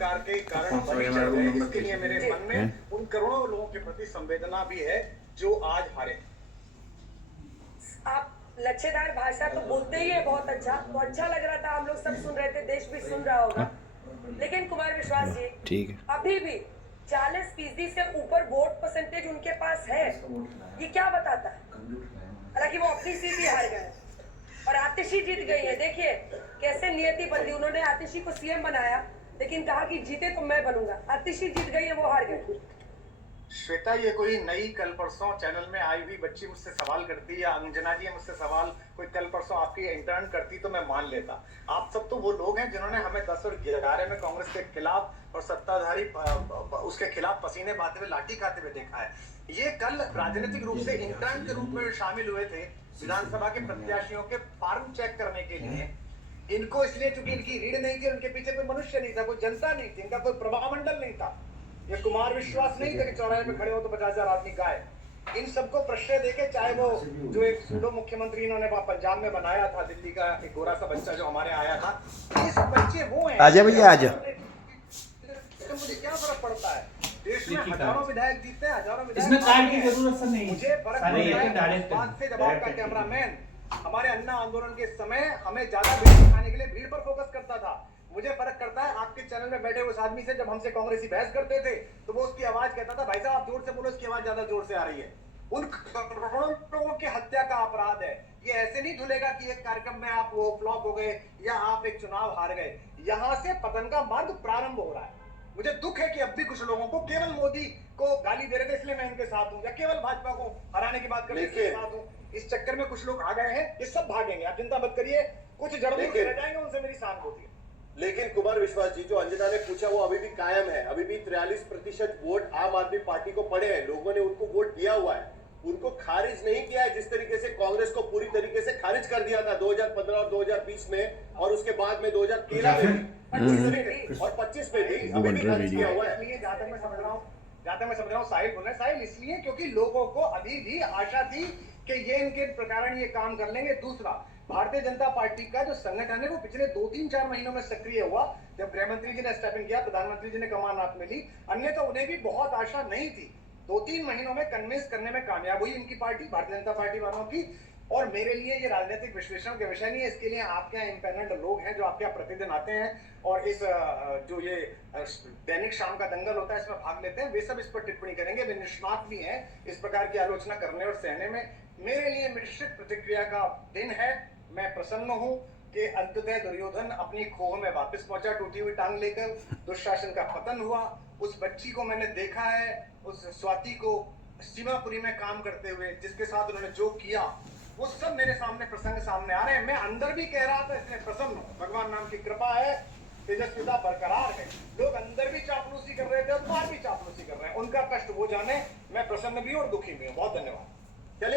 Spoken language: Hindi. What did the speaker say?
अहंकार के कारण बलि चढ़ गए। इसके लिए मेरे मन में उन करोड़ों लोगों के प्रति संवेदना भी है जो आज हारे। आप लच्छेदार भाषा तो बोलते ही है बहुत अच्छा, तो अच्छा लग रहा था, हम लोग सब सुन रहे थे, देश भी सुन रहा होगा। लेकिन कुमार विश्वास जी, ठीक है, अभी भी 40% से ऊपर वोट परसेंटेज उनके पास है, ये क्या बताता है? हालांकि वो अपनी सीट ही हार गए और आतिशी जीत गई है। देखिए कैसे नियति बदली, उन्होंने आतिशी को सीएम बनाया लेकिन कहा कि जीते तो मैं बनूंगा। आतिशी जीत गई है, वो हार गए। श्वेता, ये कोई नई कल परसों चैनल में आई हुई बच्ची मुझसे सवाल करती, या अंजना जी मुझसे सवाल कोई कल परसों आपकी इंटर्न करती तो मैं मान लेता। आप सब तो वो लोग हैं जिन्होंने हमें 10 और 11 में कांग्रेस के खिलाफ और सत्ताधारी उसके खिलाफ पसीने बहाते हुए, लाठी खाते हुए देखा है। ये कल राजनीतिक रूप से इंटर्न के रूप में शामिल हुए थे विधानसभा के प्रत्याशियों के फॉर्म चेक करने के लिए। इनको इसलिए चूंकि इनकी रीढ़ नहीं थी, उनके पीछे कोई मनुष्य नहीं था, कोई जनता नहीं थी, इनका कोई प्रभाव मंडल नहीं था। ये कुमार विश्वास नहीं थे कि चौराहे पे खड़े हो तो 50,000 आदमी गाए। इन सबको प्रश्रय देके, चाहे वो जो एक सूडो मुख्यमंत्री इन्होंने पंजाब में बनाया था, दिल्ली का एक गोरा सा बच्चा जो हमारे आया था, ये सब बच्चे वो हैं। आजा भैया आजा। तो मुझे क्या फर्क पड़ता है? देश में हजारों विधायक जीतते हैं, हजारों विधायक। इसमें कार्ड की जरूरत नहीं। मुझे फर्क पड़ता है बात से जवाब का। कैमरामैन हमारे अन्ना आंदोलन के समय हमें ज्यादा भीड़ दिखाने के लिए भीड़ पर फोकस करता था। मुझे फर्क करता है आपके चैनल में बैठे उस आदमी से, जब हमसे कांग्रेसी बहस करते थे तो वो उसकी आवाज कहता था, भाई साहब आप जोर से बोलो, उसकी आवाज ज्यादा जोर से आ रही है। उन करोड़ों लोगों की हत्या का अपराध है। ये ऐसे नहीं धुलेगा कि एक कार्यक्रम में आप वो फ्लॉप हो गए या आप एक चुनाव हार गए। यहाँ से पतन का मार्ग प्रारंभ हो रहा है। मुझे दुख है कि अब भी कुछ लोगों को केवल मोदी को गाली दे रहे थे इसलिए मैं इनके साथ हूं, या केवल भाजपा को हराने की बात करने के साथ हूं। इस चक्कर में कुछ लोग आ गए हैं, ये सब भागेंगे, आप चिंता मत करिए। कुछ जड़बूट रह जाएंगे, उनसे मेरी सहानुभूति है। लेकिन कुमार विश्वास जी, जो अंजना ने पूछा वो अभी भी कायम है। अभी भी 43% वोट आम आदमी पार्टी को पड़े हैं। लोगों ने उनको वोट दिया हुआ है, उनको खारिज नहीं किया है। जिस तरीके से कांग्रेस को पूरी तरीके से खारिज कर दिया था 2015 और 2020 में, और उसके बाद में 2013 में भी और 25 में भी अभी भी खारिज किया हुआ है। इसलिए जहां तक मैं समझ रहा हूँ साहिल बोले, साहिल इसलिए क्योंकि लोगों को अभी भी आशा थी कि ये इनके प्रकार ये काम कर लेंगे। दूसरा, भारतीय जनता पार्टी का जो संगठन है वो पिछले 2-3-4 महीनों में सक्रिय हुआ। जब गृह मंत्री जी ने स्टेप इन किया, प्रधानमंत्री जी ने कमान हाथ में ली, अन्य तो उन्हें भी बहुत आशा नहीं थी। 2-3 महीनों में कन्विंस करने में कामयाब हुई इनकी पार्टी, भारतीय जनता पार्टी वालों की। और मेरे लिए ये राजनीतिक विश्लेषण के विषय नहीं है। इसके लिए आपके यहाँ इंपैनल्ड लोग हैं जो आपके यहाँ प्रतिदिन आते हैं और इस जो ये दैनिक शाम का दंगल होता है इसमें भाग लेते हैं। वे सब इस पर टिप्पणी करेंगे, वे निष्णात भी हैं इस प्रकार की आलोचना करने और सहने में। मेरे लिए मिश्रित प्रतिक्रिया का दिन है। मैं प्रसन्न हूं कि अंततः दुर्योधन अपनी खोह में वापस पहुंचा, टूटी हुई टांग लेकर। दुशासन का पतन हुआ। उस बच्ची को मैंने देखा है, उस स्वाति को सीमापुरी में काम करते हुए, जिसके साथ उन्होंने जो किया, वो सब मेरे सामने प्रसंग सामने आ रहे हैं। मैं अंदर भी कह रहा था इसलिए प्रसन्न हूं, भगवान नाम की कृपा है, तेजस्विता बरकरार है। लोग अंदर भी चापलूसी कर रहे थे और बाहर भी चापलूसी कर रहे हैं, उनका कष्ट वो जाने। मैं प्रसन्न भी और दुखी भी हूँ। बहुत धन्यवाद।